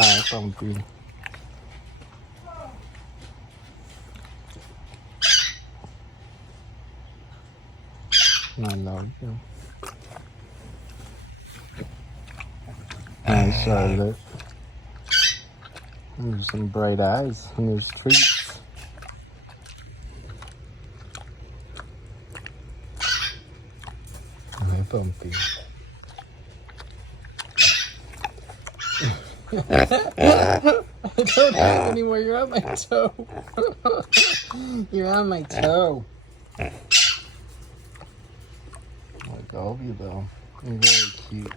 Hi, Bumpy. I love you. Hi, Charlotte. There's some bright eyes and there's treats. Hi, Bumpy. I don't have anymore. You're on my toe. You're on my toe. I love you, though. You're very cute.